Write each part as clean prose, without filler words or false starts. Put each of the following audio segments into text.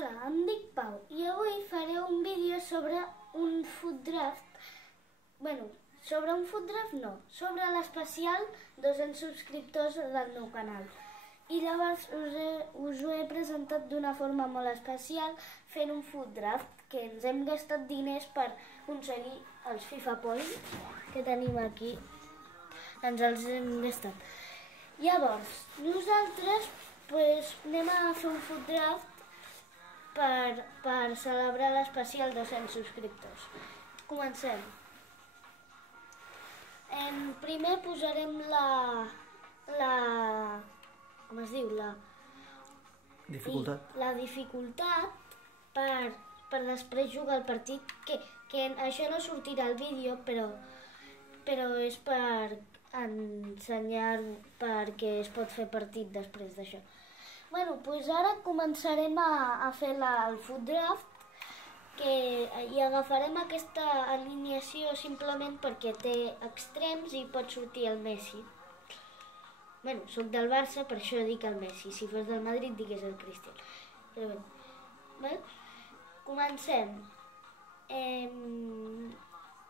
Hola, em dic Pau i avui faré un vídeo sobre un food draft. Sobre un food draft no, sobre l'especial 200 subscriptors del meu canal. I llavors us ho he presentat d'una forma molt especial fent un food draft, que ens hem gastat diners per aconseguir els FIFA Points que tenim aquí. Ens els hem gastat. Llavors, nosaltres anem a fer un food draft per celebrar l'especial 200 subscriptors. Comencem. Primer posarem la dificultat per després jugar al partit, que això no sortirà al vídeo, però és per ensenyar perquè es pot fer partit després d'això. Ara començarem a fer el food draft i agafarem aquesta alineació simplement perquè té extrems i pot sortir el Messi. Soc del Barça, per això dic el Messi. Si fos del Madrid digués el Cristiano. Però bé, comencem.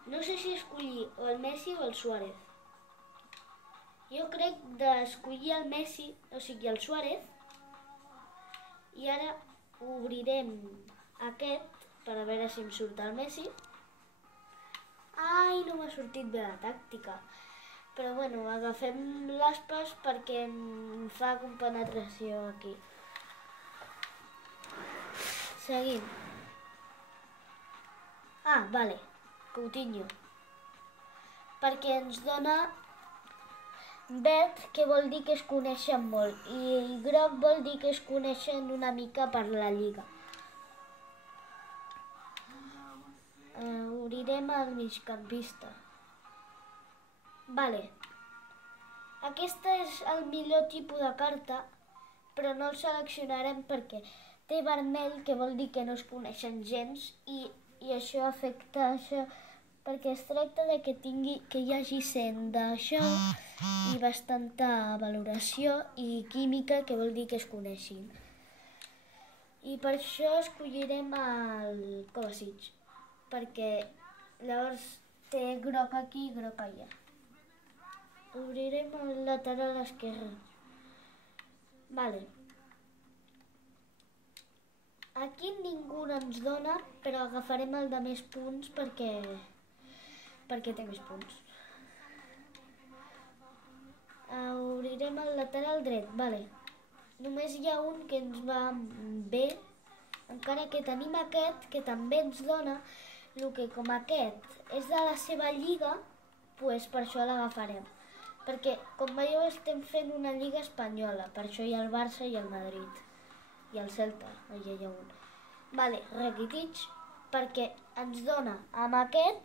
No sé si escollir o el Messi o el Suárez. Jo crec d'escollir el Messi, o sigui el Suárez. I ara obrirem aquest per a veure si em surt el Messi. Ai, no m'ha sortit bé la tàctica. Però agafem l'aspas perquè em fa compenetració aquí. Seguim. Vale, Coutinho. Perquè ens dona verd, que vol dir que es coneixen molt, i groc vol dir que es coneixen una mica per la lliga. Obrirem el migcampista. Vale. Aquesta és el millor tipus de carta, però no el seleccionarem perquè té vermell, que vol dir que no es coneixen gens, i això afecta això, perquè es tracta de que hi hagi 100 d'això i bastanta valoració, i química, que vol dir que es coneixin. I per això escollirem el Kovacic, perquè llavors té groc aquí i groc allà. Obrirem el lateral esquerre. Vale. Aquí ningú ens dona, però agafarem el de més punts perquè té més punts. Obrirem el lateral dret, vale. Només hi ha un que ens va bé, encara que tenim aquest, que també ens dona, el que com aquest és de la seva lliga, per això l'agafarem. Perquè, com veieu, estem fent una lliga espanyola, per això hi ha el Barça i el Madrid. I el Celta, allà hi ha un. Vale, Rakitic, perquè ens dona amb aquest,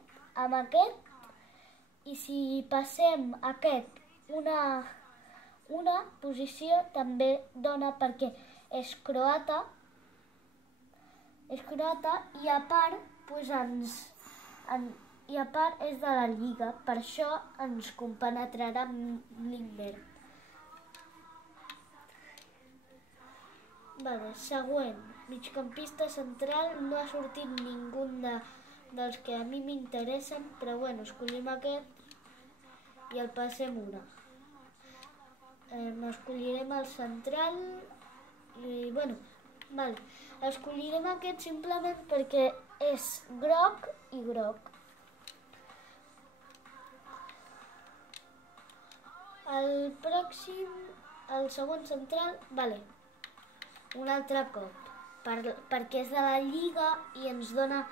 i si passem aquest una posició també dona, perquè és croata, i a part és de la lliga, per això ens compenetrarà amb l'Invert. Següent, migcampista central. No ha sortit ningú dels que a mi m'interessen, però escollim aquest i el passem una. Escollirem el central i escollirem aquest simplement perquè és groc i groc. El pròxim, el segon central, un altre cop, perquè és de la lliga i ens dona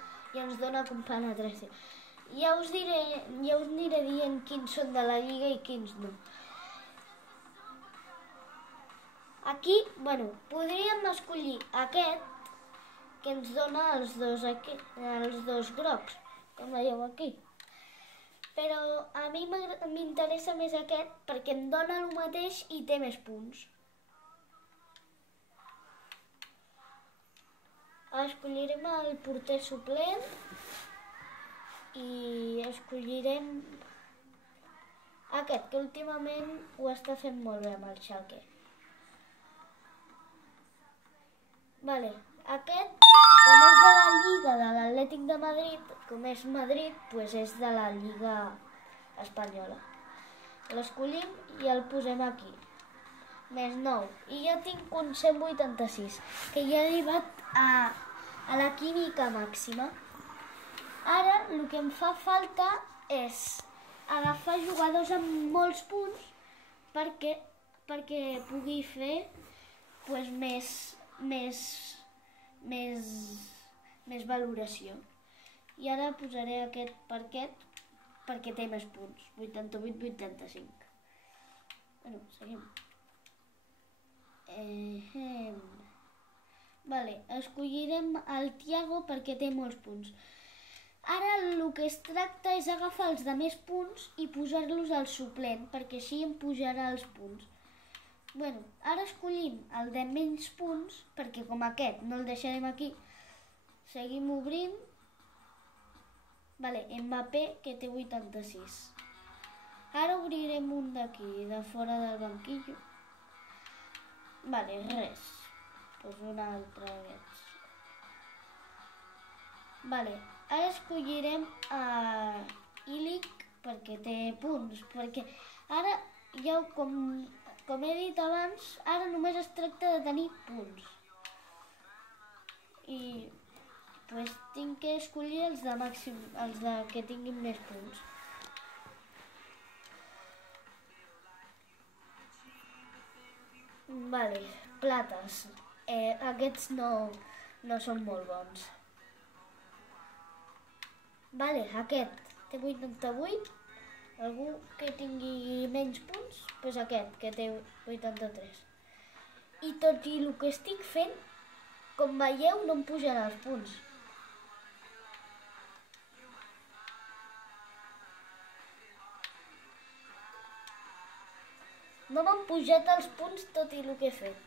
compenetració. Ja us aniré dient quins són de la lliga i quins no. Aquí, podríem escollir aquest, que ens dona els dos grocs, com veieu aquí. Però a mi m'interessa més aquest perquè em dona el mateix i té més punts. Escollirem el porter suplent i escollirem aquest, que últimament ho està fent molt bé amb el Schalke. Aquest, com és de la Lliga de l'Atlètic de Madrid, com és Madrid, doncs és de la Lliga espanyola. L'escollim i el posem aquí. Més 9. I ja tinc un 186, que ja he arribat a la química màxima. Ara el que em fa falta és agafar jugadors amb molts punts perquè pugui fer pues, més valoració. I ara posaré aquest perquè té més punts, 88-85. Bueno, seguim. Vale, escollirem el Thiago perquè té molts punts. Ara el que es tracta és agafar els de més punts i posar-los al suplent, perquè així em pujarà els punts. Bueno, ara escollim el de menys punts, perquè com aquest no el deixarem aquí, seguim obrint. Vale, Mbappé, que té 86. Ara obrirem un d'aquí, de fora del banquillo. Vale, res. Pues un altre d'aquests. Vale, ara escollirem Ilic perquè té punts, perquè ara ja com he dit abans, ara només es tracta de tenir punts. I pues, tinc que escollir els de màxim, els que tinguin més punts. Vale, plates. Aquests no són molt bons. Vale, aquest té 88. Algú que tingui menys punts, doncs aquest, que té 83. I tot i el que estic fent, com veieu, no em pujarà els punts. No m'han pujat els punts tot i el que he fet.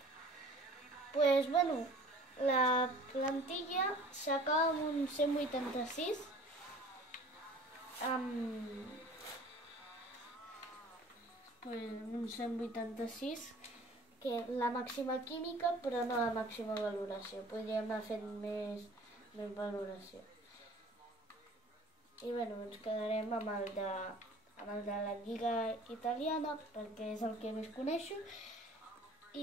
Doncs, bueno, la plantilla s'acaba amb un 186. Un 186, que la màxima química, però no la màxima valoració. Podríem haver fet més valoració. I bueno, ens quedarem amb el de la Lliga italiana, perquè és el que més coneixo. I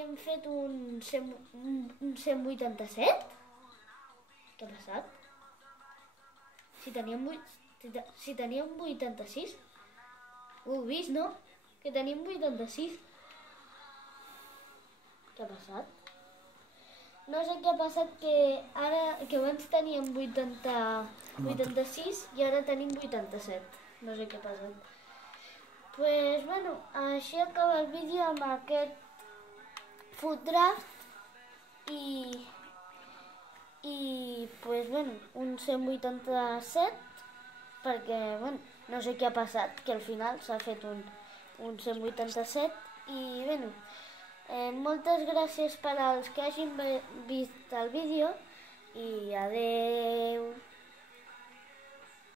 hem fet un 187? Què ha passat? Si teníem 86? Ho heu vist, no? Que tenim 86. Què ha passat? No sé què ha passat, que abans teníem 86 i ara tenim 87. No sé què ha passat. Pues, bueno, així acaba el vídeo amb aquest food draft i pues, bueno, un 187 perquè, bueno, no sé què ha passat, que al final s'ha fet un 187 i, bueno, moltes gràcies per als que hagin vist el vídeo i adeu.